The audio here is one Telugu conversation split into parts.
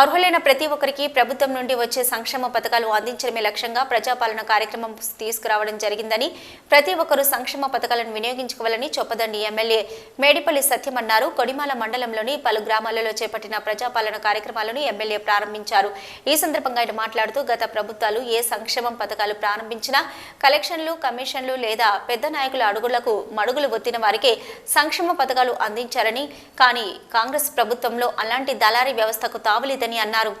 అర్హులైన ప్రతి ఒక్కరికి ప్రభుత్వం నుండి వచ్చే సంక్షేమ పథకాలు అందించడమే లక్ష్యంగా ప్రజాపాలన కార్యక్రమం తీసుకురావడం జరిగిందని ప్రతి ఒక్కరూ సంక్షేమ పథకాలను వినియోగించుకోవాలని చొప్పదండి ఎమ్మెల్యే మేడిపల్లి సత్యం అన్నారు. కొడిమాల మండలంలోని పలు గ్రామాలలో చేపట్టిన ప్రజాపాలన కార్యక్రమాలను ఎమ్మెల్యే ప్రారంభించారు. ఈ సందర్భంగా ఆయన మాట్లాడుతూ గత ప్రభుత్వాలు ఏ సంక్షేమం పథకాలు ప్రారంభించినా కలెక్షన్లు కమిషన్లు లేదా పెద్ద నాయకుల అడుగులకు మడుగులు ఒత్తిన వారికే సంక్షేమ పథకాలు అందించారని కానీ కాంగ్రెస్ ప్రభుత్వంలో అలాంటి దళారీ వ్యవస్థకు తావులేదని అన్నారు.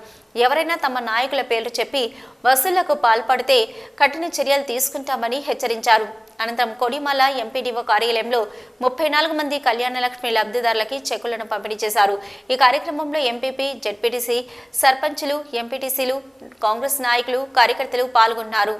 ఎవరైనా తమ నాయకుల పేర్లు చెప్పి వసూళ్ళకు పాల్పడితే కఠిన చర్యలు తీసుకుంటామని హెచ్చరించారు. అనంతరం కొడిమల ఎంపీడీఓ కార్యాలయంలో ముప్పై నాలుగు మంది కళ్యాణలక్ష్మి లబ్ధిదారులకి చెక్కులను పంపిణీ చేశారు. ఈ కార్యక్రమంలో ఎంపీపీ జెడ్పీటీసీ సర్పంచులు ఎంపీటీసీలు కాంగ్రెస్ నాయకులు కార్యకర్తలు పాల్గొన్నారు.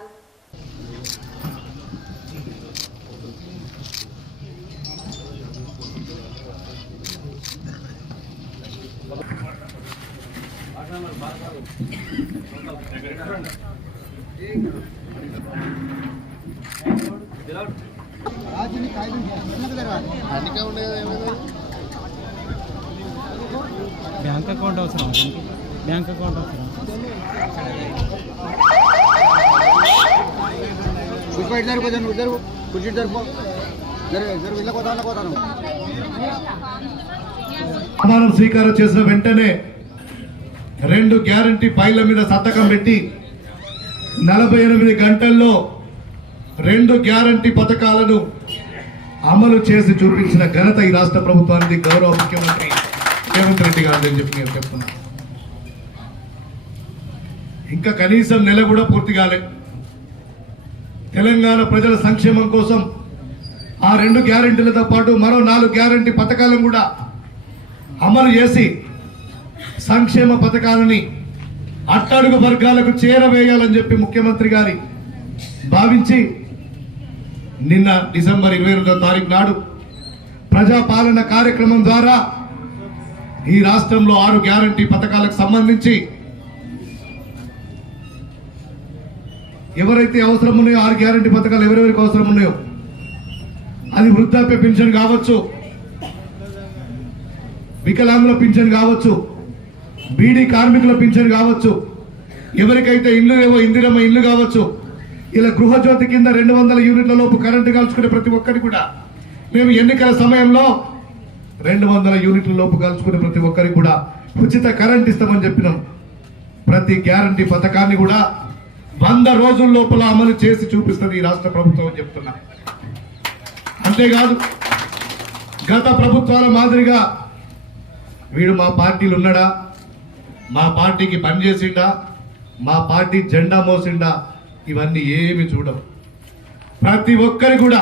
బ్యాంక్ అకౌంట్ అవసరం బ్యాంక్ అకౌంట్ అవసరం. కుర్చీ జరుపు ఇళ్ళ పోతాను ప్రమాణం స్వీకారం చేసిన వెంటనే రెండు గ్యారంటీ ఫైళ్ళ మీద సంతకం పెట్టి నలభై ఎనిమిది గంటల్లో రెండు గ్యారంటీ పథకాలను అమలు చేసి చూపించిన ఘనత ఈ రాష్ట్ర ప్రభుత్వానికి గౌరవ ముఖ్యమంత్రి రేవంత్ రెడ్డి గారు అని చెప్పి నేను చెప్తున్నా. ఇంకా కనీసం నెల కూడా పూర్తి కాలే. తెలంగాణ ప్రజల సంక్షేమం కోసం ఆ రెండు గ్యారంటీలతో పాటు మరో నాలుగు గ్యారంటీ పథకాలను కూడా అమలు చేసి సంక్షేమ పథకాలని అట్టడుగు వర్గాలకు చేరవేయాలని చెప్పి ముఖ్యమంత్రి గారి భావించి నిన్న డిసెంబర్ ఇరవై రెండో తారీఖు నాడు ప్రజాపాలన కార్యక్రమం ద్వారా ఈ రాష్ట్రంలో ఆరు గ్యారంటీ పథకాలకు సంబంధించి ఎవరైతే అవసరం ఉన్నాయో ఆరు గ్యారంటీ పథకాలు ఎవరెవరికి అవసరం ఉన్నాయో అది వృద్ధాప్య పింఛన్ కావచ్చు వికలాంగుల పింఛన్ కావచ్చు బీడీ కార్మికుల పింఛన్ కావచ్చు. ఎవరికైతే ఇల్లు లేవో ఇందిరమ్మ ఇల్లు కావచ్చు. ఇలా గృహజ్యోతి కింద రెండు వందల యూనిట్ల లోపు కరెంటు కాల్చుకునే ప్రతి ఒక్కరి కూడా మేము ఎన్నికల సమయంలో రెండు వందల యూనిట్ల లోపు కాల్చుకునే ప్రతి ఒక్కరికి కూడా ఉచిత కరెంట్ ఇస్తామని చెప్పినాం. ప్రతి గ్యారంటీ పథకాన్ని కూడా వంద రోజుల లోపల అమలు చేసి చూపిస్తుంది ఈ రాష్ట్ర ప్రభుత్వం అని చెప్తున్నా. అంతేకాదు గత ప్రభుత్వాల మాదిరిగా వీడు మా పార్టీలు ఉన్నాడా? మా పార్టీకి పనిచేసిండా? మా పార్టీ జెండా మోసిండా? ఇవన్నీ ఏమి చూడవు. ప్రతి ఒక్కరి కూడా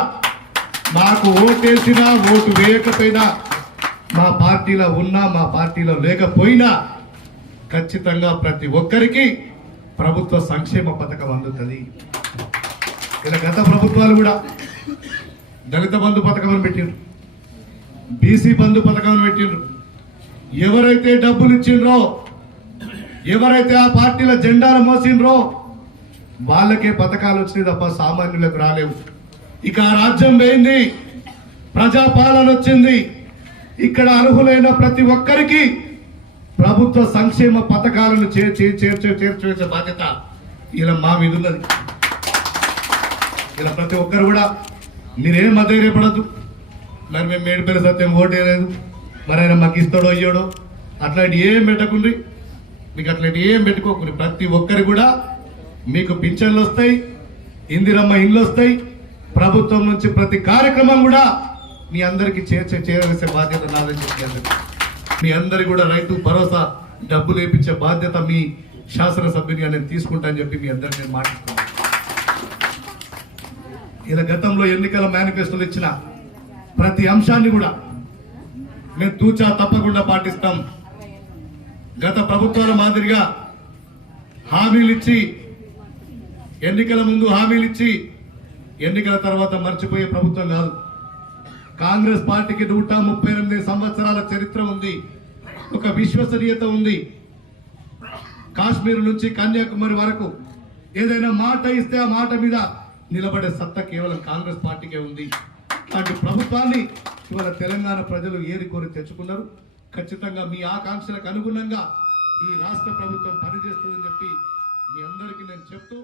మాకు ఓటేసినా ఓటు వేయకపోయినా మా పార్టీలో ఉన్నా మా పార్టీలో లేకపోయినా ఖచ్చితంగా ప్రతి ఒక్కరికి ప్రభుత్వ సంక్షేమ పథకం అందుతుంది. ఇలా గత ప్రభుత్వాలు కూడా దళిత బంధు పథకం అని పెట్టిండ్రు బీసీ బంధు పథకం అని పెట్టిండ్రు ఎవరైతే డబ్బులు ఇచ్చిండ్రో ఎవరైతే ఆ పార్టీల జెండాలు మోసిండ్రో వాళ్ళకే పథకాలు వచ్చినాయి తప్ప సామాన్యులకు రాలేవు. ఇక ఆ రాజ్యం పోయింది. ప్రజాపాలన వచ్చింది. ఇక్కడ అర్హులైన ప్రతి ఒక్కరికి ప్రభుత్వ సంక్షేమ పథకాలను చేర్చి చేర్చే చేర్చేసే బాధ్యత ఇలా మా మీద ఉన్నది. ఇలా ప్రతి ఒక్కరు కూడా మీరేం అధైర్యపడద్దు. మరి మేము మేడిపల్లి సత్యం ఓటేయలేదు మరి ఆయన మాకు ఇస్తాడో అయ్యాడో అట్లాంటి ఏం పెట్టకుండ్రి. మీకు అట్లాంటి ఏం పెట్టుకోకుండ్రి ప్రతి ఒక్కరు కూడా మీకు పింఛన్లు వస్తాయి ఇందిరమ్మ ఇండ్లు వస్తాయి. ప్రభుత్వం నుంచి ప్రతి కార్యక్రమం కూడా మీ అందరికీ చేర్చే చేరవేసే బాధ్యత నాదని చెప్పారు మీ అందరి కూడా రైతు భరోసా డబ్బులు వేయించే బాధ్యత మీ శాసనసభ్యునిగా నేను తీసుకుంటానని చెప్పి మీ అందరికి నేను మాట్లాడుతున్నాను ఇలా గతంలో ఎన్నికల మేనిఫెస్టోలు ఇచ్చిన ప్రతి అంశాన్ని కూడా మేము తూచా తప్పకుండా పాటిస్తాం. గత ప్రభుత్వాల మాదిరిగా హామీలు ఇచ్చి ఎన్నికల ముందు హామీలు ఇచ్చి ఎన్నికల తర్వాత మర్చిపోయే ప్రభుత్వం కాదు. కాంగ్రెస్ పార్టీకి నూట ముప్పై ఎనిమిది సంవత్సరాల చరిత్ర ఉంది ఒక విశ్వసనీయత ఉంది. కాశ్మీర్ నుంచి కన్యాకుమారి వరకు ఏదైనా మాట ఇస్తే ఆ మాట మీద నిలబడే సత్తా కేవలం కాంగ్రెస్ పార్టీకే ఉంది. అలాంటి ప్రభుత్వాన్ని ఇవాళ తెలంగాణ ప్రజలు ఏరి కోరి తెచ్చుకున్నారు? ఖచ్చితంగా మీ ఆకాంక్షలకు అనుగుణంగా ఈ రాష్ట్ర ప్రభుత్వం పనిచేస్తుందని చెప్పి మీ అందరికీ నేను చెప్తూ